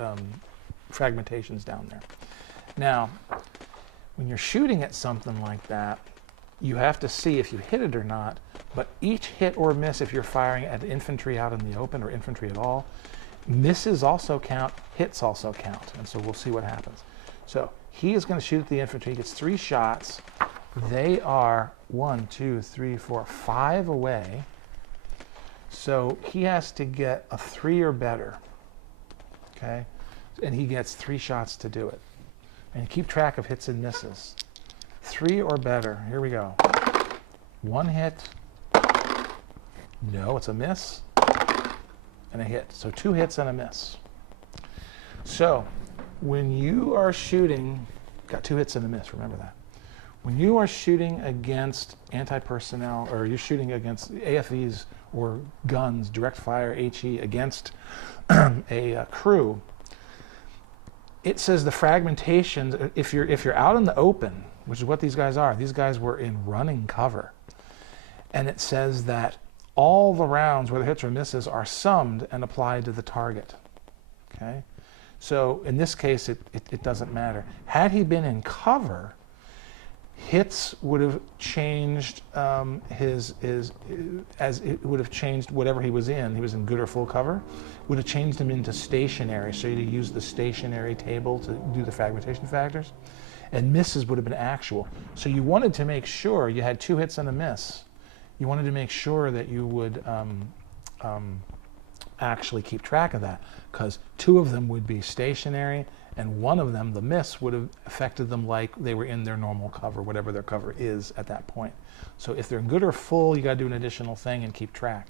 fragmentations down there. Now, when you're shooting at something like that, you have to see if you hit it or not, but each hit or miss, if you're firing at infantry out in the open or infantry at all, misses also count, hits also count, and so we'll see what happens. So he is going to shoot at the infantry. He gets 3 shots. They are 1, 2, 3, 4, 5 away. So he has to get a 3 or better, okay? And he gets 3 shots to do it. And keep track of hits and misses. 3 or better. Here we go. 1 hit. No, it's a miss. And a hit. So 2 hits and a miss. So when you are shooting, got 2 hits and a miss, remember that. When you are shooting against anti-personnel, or you're shooting against AFVs or guns, direct fire, HE, against a crew, it says the fragmentations, if you're out in the open, which is what these guys are, these guys were in running cover, and it says that all the rounds, whether hits or misses, are summed and applied to the target. Okay, so in this case, it doesn't matter. Had he been in cover, hits would have changed as it would have changed whatever he was in. He was in good or full cover. Would have changed him into stationary, so you'd use the stationary table to do the fragmentation factors, and misses would have been actual. So you wanted to make sure you had 2 hits and a miss. You wanted to make sure that you would actually keep track of that, because 2 of them would be stationary, and 1 of them, the miss, would have affected them like they were in their normal cover, whatever their cover is at that point. So if they're good or full, you got to do an additional thing and keep track.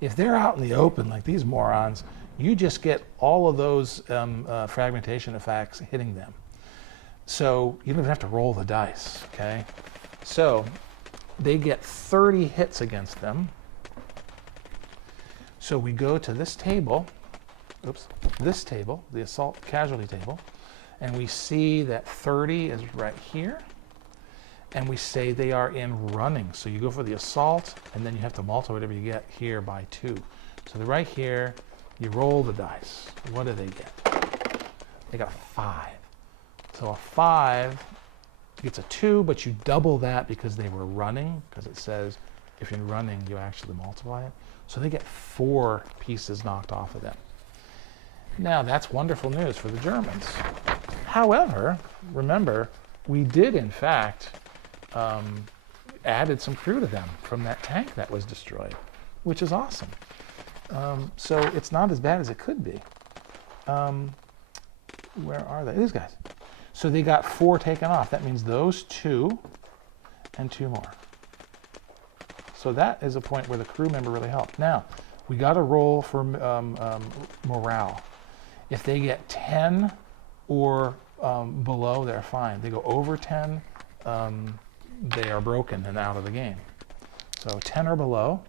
If they're out in the open like these morons, you just get all of those fragmentation effects hitting them. So you don't even have to roll the dice, okay? So they get 30 hits against them. So we go to this table, this table, the assault casualty table, and we see that 30 is right here, and we say they are in running. So you go for the assault, and then you have to multiply whatever you get here by 2. So they're right here, you roll the dice. What do they get? They got a 5. So a 5 gets a 2, but you double that because they were running, because it says if you're running, you actually multiply it. So they get 4 pieces knocked off of them. Now, that's wonderful news for the Germans. However, remember, we did, in fact, added some crew to them from that tank that was destroyed, which is awesome. So it's not as bad as it could be. Where are they? These guys. So they got 4 taken off. That means those 2 and 2 more. So that is a point where the crew member really helped. Now, we got to roll for morale. If they get 10 or below, they're fine. They go over 10, they are broken and out of the game. So 10 or below.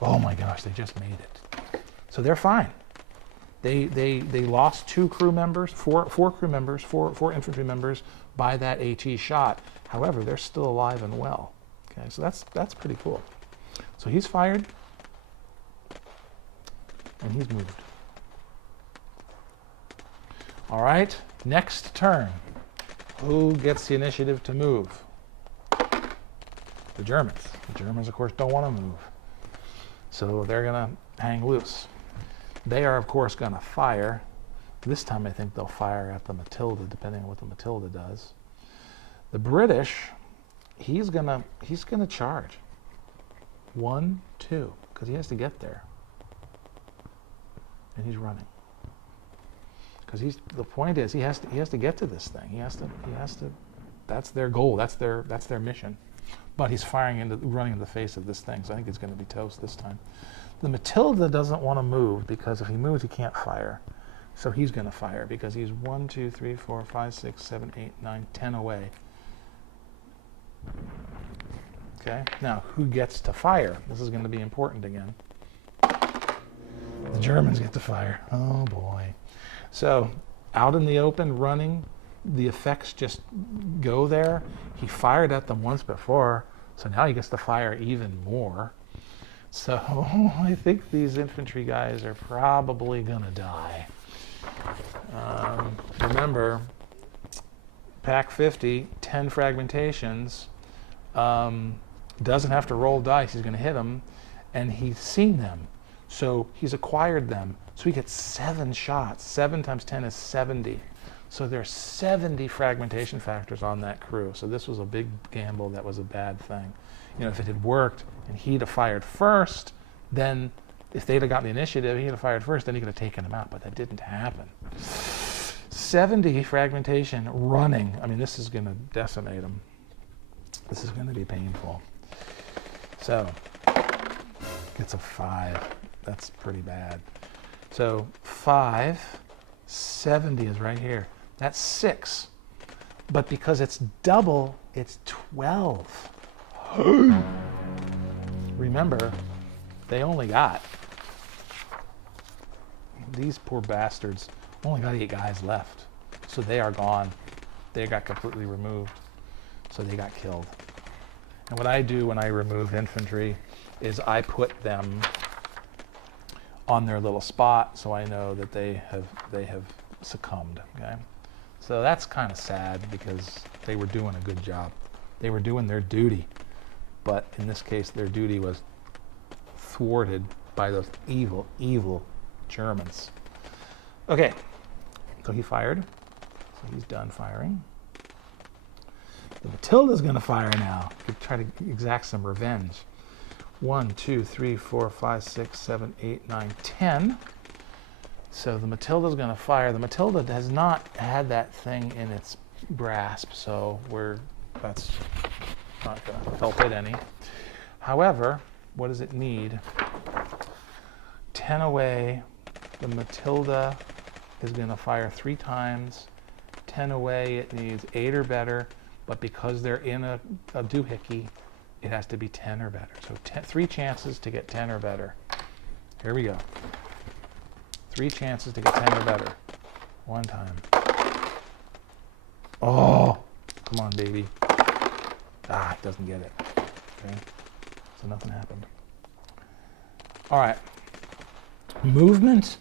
Oh my gosh, they just made it. So they're fine. They lost 2 crew members, 4 crew members, 4 infantry members by that HE shot. However, they're still alive and well. Okay, so that's pretty cool. So he's fired, and he's moved. All right, next turn. Who gets the initiative to move? The Germans. The Germans, of course, don't want to move. So they're going to hang loose. They are, of course, going to fire. This time I think they'll fire at the Matilda, depending on what the Matilda does. The British, he's gonna charge. 1, 2, because he has to get there. And he's running. Because the point is he has to get to this thing. He has to that's their goal, that's their mission. But he's running in the face of this thing, so I think he's going to be toast this time. The Matilda doesn't want to move because if he moves he can't fire. So he's going to fire because he's 1, 2, 3, 4, 5, 6, 7, 8, 9, 10 away. Okay, now who gets to fire? This is going to be important again. The Germans get to fire. Oh boy. So out in the open, running, the effects just go there. He fired at them once before, so now he gets to fire even more. So I think these infantry guys are probably going to die. Remember, Pack 50, 10 fragmentations, doesn't have to roll dice. He's going to hit them, and he's seen them. So he's acquired them. So he gets 7 shots. 7 times 10 is 70. So there's 70 fragmentation factors on that crew. So this was a big gamble. That was a bad thing. You know, if it had worked and he'd have fired first, then if they'd have gotten the initiative, he'd have fired first, then he could have taken them out. But that didn't happen. 70 fragmentation running. I mean, this is going to decimate them. This is going to be painful. So gets a 5. That's pretty bad. So 5, 70 is right here. That's 6. But because it's double, it's 12. Remember, they only got, these poor bastards only got 8 guys left. So they are gone. They got completely removed. So they got killed. And what I do when I remove infantry is I put them on their little spot so I know that they have succumbed. Okay, so that's kind of sad because they were doing a good job. They were doing their duty, but in this case their duty was thwarted by those evil, evil Germans. Okay, so he fired. So he's done firing. The Matilda's going to fire now to try to exact some revenge. 1, 2, 3, 4, 5, 6, 7, 8, 9, 10. So the Matilda's going to fire. The Matilda has not had that thing in its grasp, so that's not going to help it any. However, what does it need? 10 away. The Matilda is going to fire 3 times. 10 away, it needs 8 or better, but because they're in a doohickey, it has to be 10 or better. So 3 chances to get 10 or better. Here we go. 3 chances to get 10 or better. 1 time. Oh, come on, baby. Ah, it doesn't get it. Okay, so nothing happened. All right. Movement.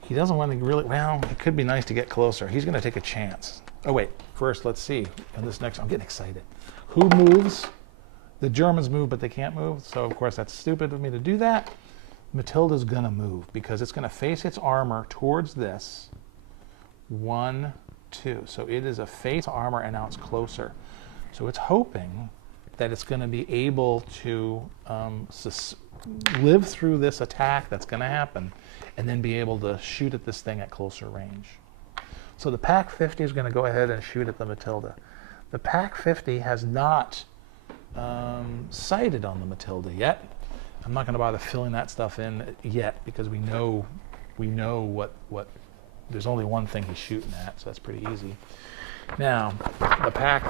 He doesn't want to really, well, it could be nice to get closer. He's going to take a chance. Oh, wait. First, let's see. And this next, I'm getting excited. Who moves? The Germans move, but they can't move. So, of course, that's stupid of me to do that. Matilda's going to move because it's going to face its armor towards this. 1, 2. So it is a face armor, and now it's closer. So it's hoping that it's going to be able to live through this attack that's going to happen and then be able to shoot at this thing at closer range. So the Pack 50 is going to go ahead and shoot at the Matilda. The Pack 50 has not sighted on the Matilda yet. I'm not going to bother filling that stuff in yet because we know what there's only one thing he's shooting at, so that's pretty easy. Now, the Pack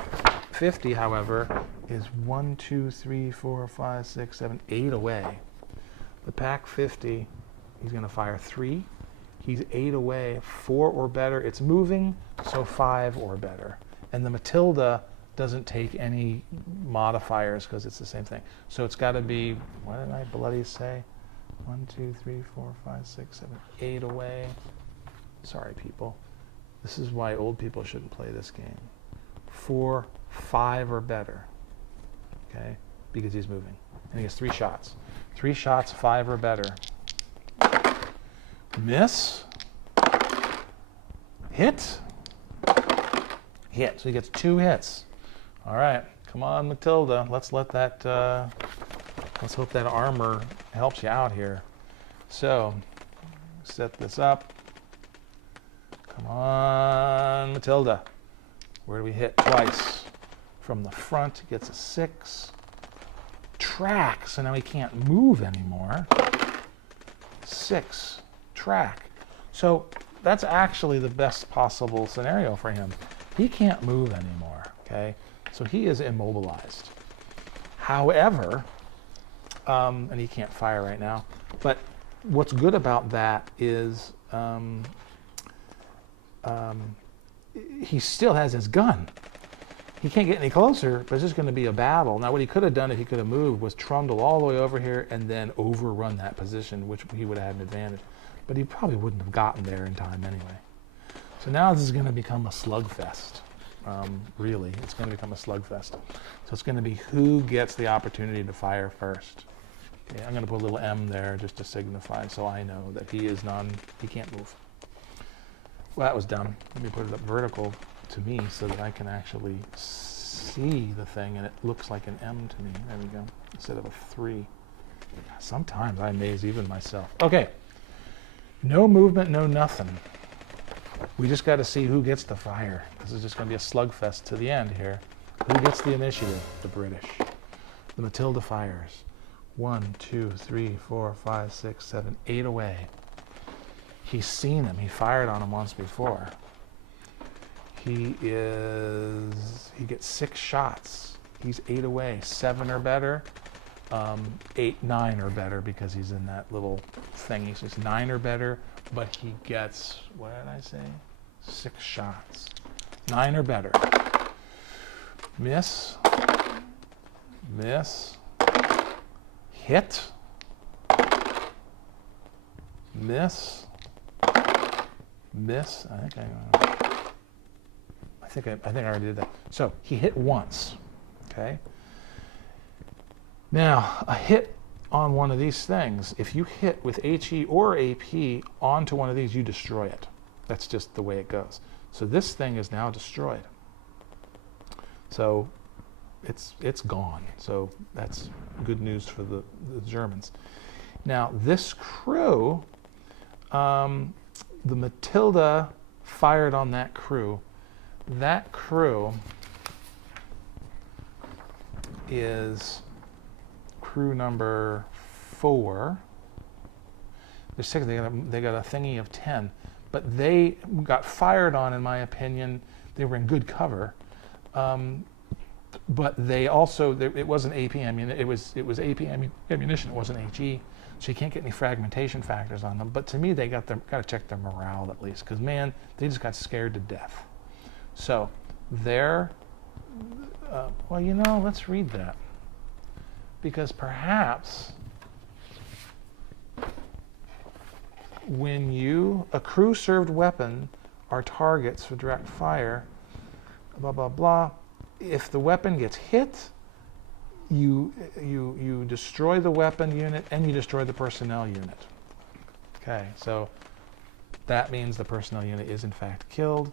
50, however, is 1, 2, 3, 4, 5, 6, 7, 8 away. The Pack 50, he's going to fire 3. He's 8 away, 4 or better. It's moving, so 5 or better. And the Matilda doesn't take any modifiers because it's the same thing. So it's got to be, what did I bloody say? 1, 2, 3, 4, 5, 6, 7, 8 away. Sorry, people. This is why old people shouldn't play this game. 4, 5 or better. Okay? Because he's moving. And he has 3 shots. 3 shots, 5 or better. Miss. Hit. Hit. So he gets 2 hits. All right. Come on, Matilda. Let's let that, let's hope that armor helps you out here. So, set this up. Come on, Matilda. Where do we hit? Twice. From the front, gets a 6. Track, so now he can't move anymore. 6. Track. So that's actually the best possible scenario for him. He can't move anymore, okay? So he is immobilized. However, and he can't fire right now, but what's good about that is he still has his gun. He can't get any closer, but it's just going to be a battle. Now, what he could have done if he could have moved was trundle all the way over here and then overrun that position, which he would have had an advantage. But he probably wouldn't have gotten there in time anyway. So now this is going to become a slugfest. Really, it's going to become a slugfest. So it's going to be who gets the opportunity to fire first. Okay, I'm going to put a little M there just to signify so I know that he can't move. Well, that was dumb. Let me put it up vertical to me so that I can actually see the thing and it looks like an M to me. There we go. Instead of a 3. Sometimes I amaze even myself. Okay. No movement, no nothing. We just got to see who gets the fire. This is just going to be a slugfest to the end here. Who gets the initiative? The British. The Matilda fires. 1, 2, 3, 4, 5, 6, 7, 8 away. He's seen him. He fired on him once before. He gets 6 shots. He's 8 away. 7 or better. 8, 9 or better because he's in that little thingy. So it's 9 or better, but he gets, what did I say? 6 shots. 9 or better. Miss. Miss. Hit. Miss. Miss. I think I already did that. So he hit once. Okay. Now, a hit on one of these things, if you hit with HE or AP onto one of these, you destroy it. That's just the way it goes. So this thing is now destroyed. So it's gone. So that's good news for the Germans. Now, this crew, the Matilda fired on that crew. That crew is crew number 4. There's 6. They got a thingy of 10, but they got fired on. In my opinion, they were in good cover, but they also it wasn't AP ammunition. It was AP ammunition. It wasn't HE, so you can't get any fragmentation factors on them. But to me, they got to check their morale at least, because man, they just got scared to death. So they're well, you know, let's read that. Because perhaps when a crew-served weapon are targets for direct fire, blah, blah, blah, if the weapon gets hit, you destroy the weapon unit and you destroy the personnel unit. Okay, so that means the personnel unit is in fact killed.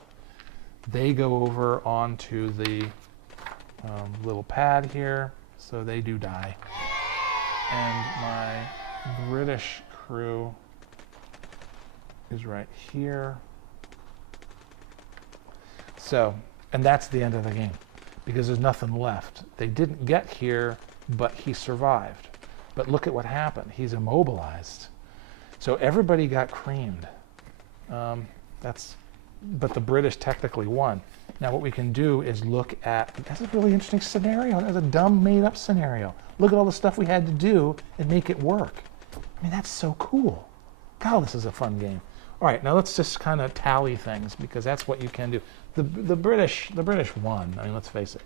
They go over onto the little pad here. So they do die. And my British crew is right here. So, and that's the end of the game because there's nothing left. They didn't get here, but he survived. But look at what happened. He's immobilized. So everybody got creamed. But the British technically won. Now what we can do is look at, that's a really interesting scenario. That's a dumb made up scenario. Look at all the stuff we had to do and make it work. I mean, that's so cool. God, this is a fun game. All right, now let's just kind of tally things because that's what you can do. The British won. I mean, let's face it,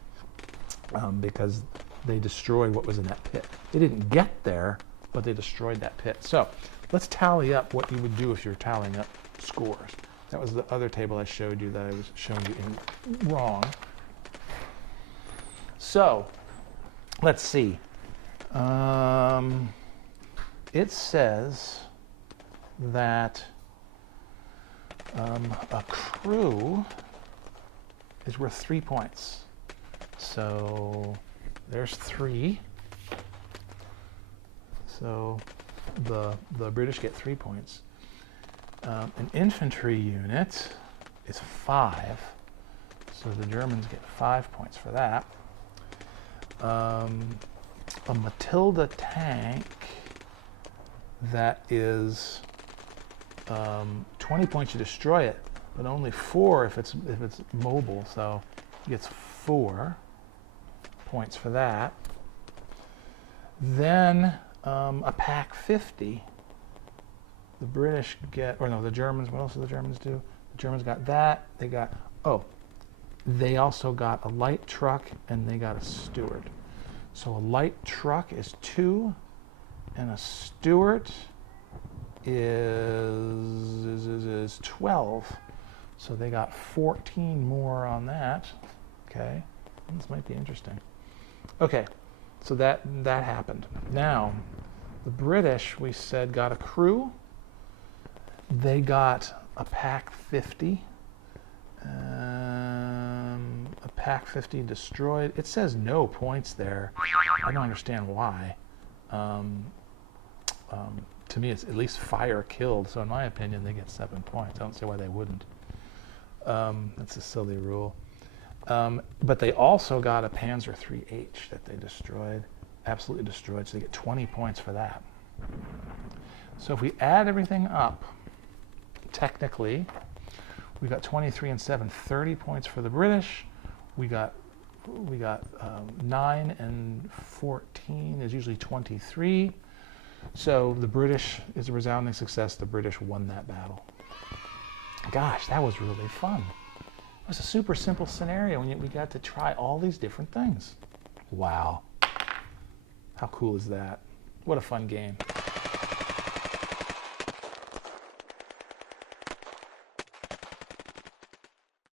because they destroyed what was in that pit. They didn't get there, but they destroyed that pit. So let's tally up what you would do if you're tallying up scores. That was the other table I showed you that I was showing you in wrong. So, let's see. It says that a crew is worth 3 points. So, there's 3. So, the British get 3 points. An infantry unit is 5, so the Germans get 5 points for that. A Matilda tank that is 20 points you destroy it, but only 4 if it's mobile. So he gets 4 points for that. Then a pack 50. The British get, or no, the Germans. What else do the Germans do? The Germans got that. They got, oh, they also got a light truck and they got a steward. So a light truck is 2, and a steward is 12. So they got 14 more on that. Okay, this might be interesting. Okay, so that happened. Now, the British, we said, got a crew. They got a pack 50. A pack 50 destroyed. It says no points there. I don't understand why. To me, it's at least fire killed. So in my opinion, they get 7 points. I don't see why they wouldn't. That's a silly rule. But they also got a Panzer IIIH that they destroyed, absolutely destroyed. So they get 20 points for that. So if we add everything up, technically, we got 23 and 7, 30 points for the British. We got 9 and 14 is usually 23. So the British is a resounding success. The British won that battle. Gosh, that was really fun. It was a super simple scenario, and yet we got to try all these different things. Wow. How cool is that? What a fun game.